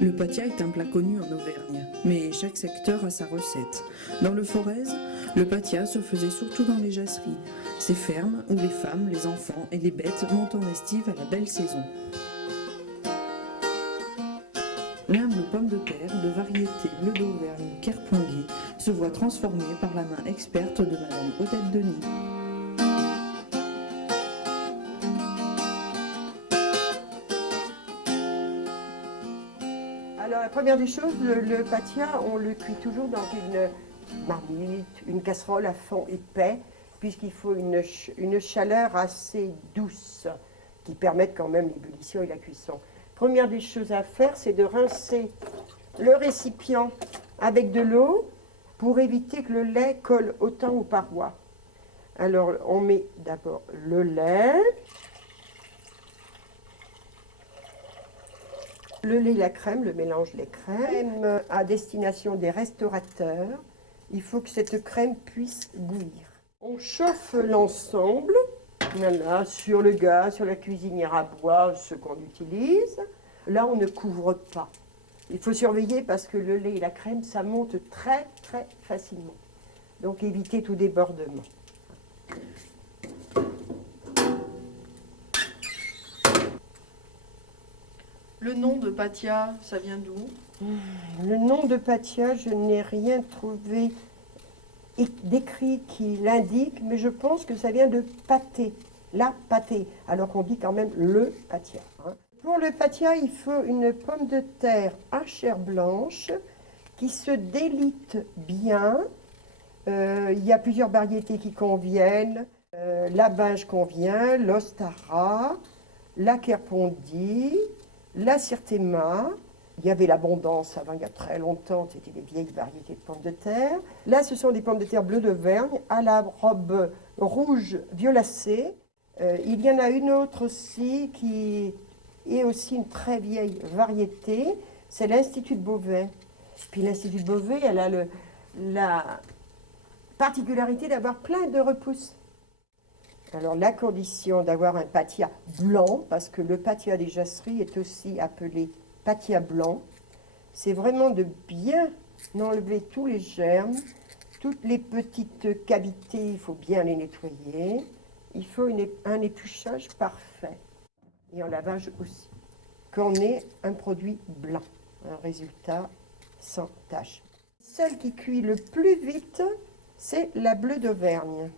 Le patia est un plat connu en Auvergne, mais chaque secteur a sa recette. Dans le Forez, le patia se faisait surtout dans les jasseries, ces fermes où les femmes, les enfants et les bêtes montent en estive à la belle saison. L'humble pomme de terre de variété bleu d'Auvergne Kerponguet se voit transformée par la main experte de Madame Odette Denis. Alors la première des choses, le patia, on le cuit toujours dans une marmite, une casserole à fond épais, puisqu'il faut une chaleur assez douce qui permette quand même l'ébullition et la cuisson. Première des choses à faire, c'est de rincer le récipient avec de l'eau pour éviter que le lait colle autant aux parois. Alors on met d'abord le lait. Le lait et la crème, le mélange lait-crème, à destination des restaurateurs, il faut que cette crème puisse bouillir. On chauffe l'ensemble, voilà, sur le gaz, sur la cuisinière à bois, ce qu'on utilise. Là, on ne couvre pas. Il faut surveiller parce que le lait et la crème, ça monte très très facilement. Donc évitez tout débordement. Le nom de patia, ça vient d'où? Le nom de patia, je n'ai rien trouvé d'écrit qui l'indique, mais je pense que ça vient de pâté, la pâté, alors qu'on dit quand même le patia. Hein. Pour le patia, il faut une pomme de terre à chair blanche qui se délite bien. Il y a plusieurs variétés qui conviennent. La binge convient, l'ostara, la kerpondie, la Sirtema. Il y avait l'abondance avant, il y a très longtemps, c'était des vieilles variétés de pommes de terre. Là, ce sont des pommes de terre bleu d'Auvergne à la robe rouge violacée. Il y en a une autre aussi qui est aussi une très vieille variété, c'est l'Institut de Beauvais. Puis l'Institut de Beauvais, elle a la particularité d'avoir plein de repousses. Alors la condition d'avoir un patia blanc, parce que le patia des jasseries est aussi appelé patia blanc, c'est vraiment de bien enlever tous les germes, toutes les petites cavités, il faut bien les nettoyer. Il faut un épluchage parfait et un lavage aussi, qu'on ait un produit blanc, un résultat sans tache. Celle qui cuit le plus vite, c'est la bleue d'Auvergne.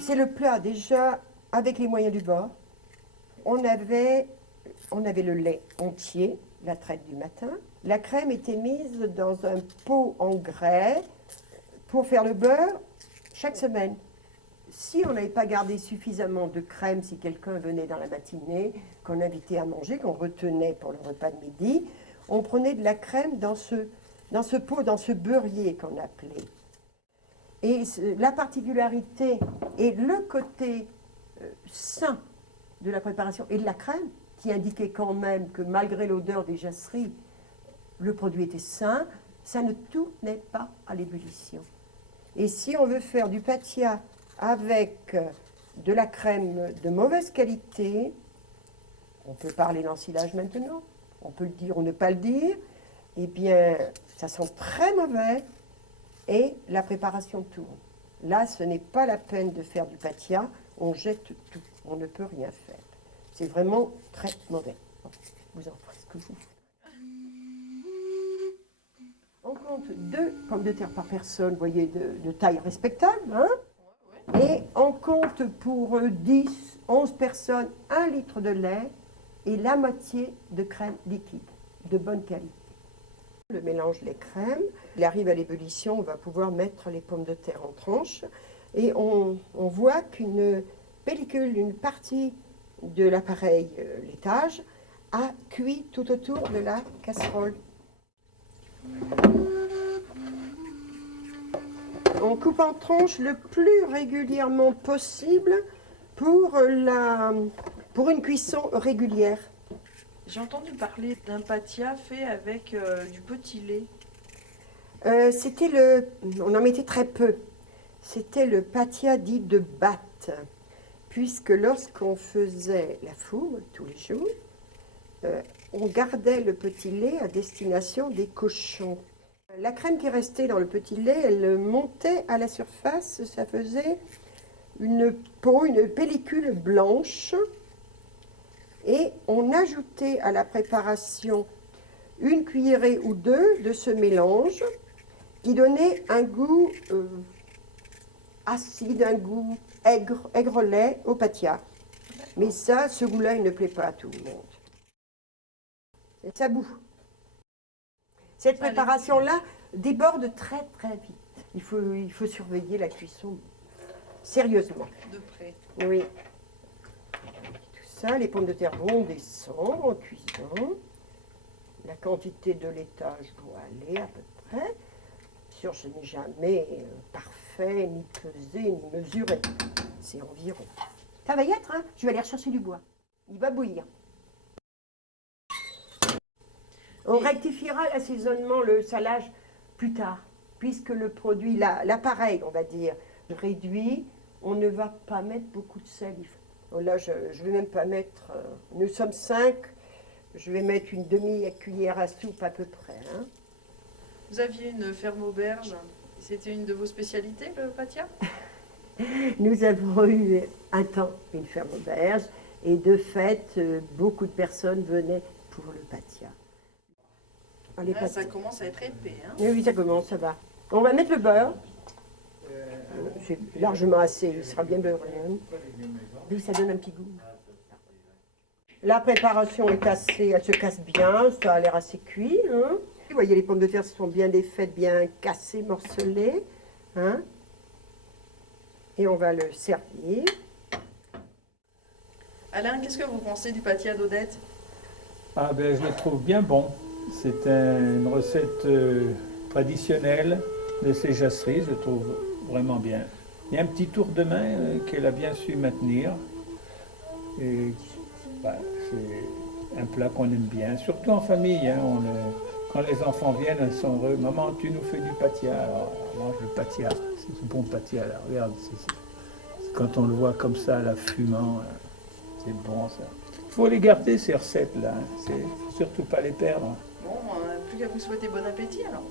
C'est le plat déjà avec les moyens du bord. On avait le lait entier, la traite du matin. La crème était mise dans un pot en grès pour faire le beurre chaque semaine. Si on n'avait pas gardé suffisamment de crème, si quelqu'un venait dans la matinée, qu'on invitait à manger, qu'on retenait pour le repas de midi, on prenait de la crème dans ce pot, dans ce beurrier qu'on appelait. Et la particularité et le côté sain de la préparation et de la crème, qui indiquait quand même que malgré l'odeur des jasseries, le produit était sain, ça ne tournait pas à l'ébullition. Et si on veut faire du patia avec de la crème de mauvaise qualité, on peut parler d'ensilage maintenant, on peut le dire ou ne pas le dire, eh bien, ça sent très mauvais et la préparation tourne. Là, ce n'est pas la peine de faire du patia, on jette tout, on ne peut rien faire. C'est vraiment très mauvais. Bon, vous en ferez ce que vous voulez. On compte 2 pommes de terre par personne, vous voyez, de taille respectable. Hein, et on compte pour 10, 11 personnes 1 litre de lait et la moitié de crème liquide de bonne qualité. Le mélange lait-crème, il arrive à l'ébullition, on va pouvoir mettre les pommes de terre en tranches et on voit qu'une pellicule, une partie de l'appareil laitage a cuit tout autour de la casserole. On coupe en tranches le plus régulièrement possible pour une cuisson régulière. J'ai entendu parler d'un patia fait avec du petit lait. On en mettait très peu. C'était le patia dit de batte. puisque lorsqu'on faisait la fourme tous les jours, on gardait le petit lait à destination des cochons. La crème qui restait dans le petit lait, elle montait à la surface, ça faisait une peau, une pellicule blanche, et on ajoutait à la préparation une cuillerée ou deux de ce mélange qui donnait un goût acide, un goût aigre-lait au patia. Mais ça, ce goût-là, il ne plaît pas à tout le monde. Ça boue. Cette préparation-là déborde très très vite. Il faut surveiller la cuisson sérieusement. De près. Oui. Tout ça, les pommes de terre vont descendre en cuisant. La quantité de laitage doit aller à peu près. Sûr, ce n'est jamais parfait, ni pesé, ni mesuré. C'est environ. Ça va y être, hein? Je vais aller rechercher du bois. Il va bouillir. On rectifiera l'assaisonnement, le salage plus tard, puisque le produit, l'appareil, on va dire, réduit, on ne va pas mettre beaucoup de sel. Là, je ne vais même pas mettre, nous sommes 5, je vais mettre une demi-cuillère à soupe à peu près. Hein. Vous aviez une ferme auberge, c'était une de vos spécialités, le patia? Nous avons eu un temps une ferme auberge, et de fait, beaucoup de personnes venaient pour le patia. Là, ça commence à être épais. Hein. Oui, ça commence, ça va. On va mettre le beurre. C'est largement assez, il sera bien beurré. Hein. Oui, ça donne un petit goût. La préparation est assez, elle se casse bien, ça a l'air assez cuit. Hein. Vous voyez, les pommes de terre sont bien défaites, bien cassées, morcelées. Hein. Et on va le servir. Alain, qu'est-ce que vous pensez du patia d'Odette? Ah ben, je le trouve bien bon. C'est une recette traditionnelle de ces jasseries, je trouve vraiment bien. Il y a un petit tour de main qu'elle a bien su maintenir. Et, bah, c'est un plat qu'on aime bien, surtout en famille. Hein, quand les enfants viennent, ils sont heureux. Maman, tu nous fais du patia. Alors, on mange le patia. C'est ce bon patia. Là. Regarde, quand on le voit comme ça, là, fumant, c'est bon ça. Il faut les garder ces recettes-là. Hein. Surtout pas les perdre. Bon, plus qu'à vous souhaiter bon appétit alors.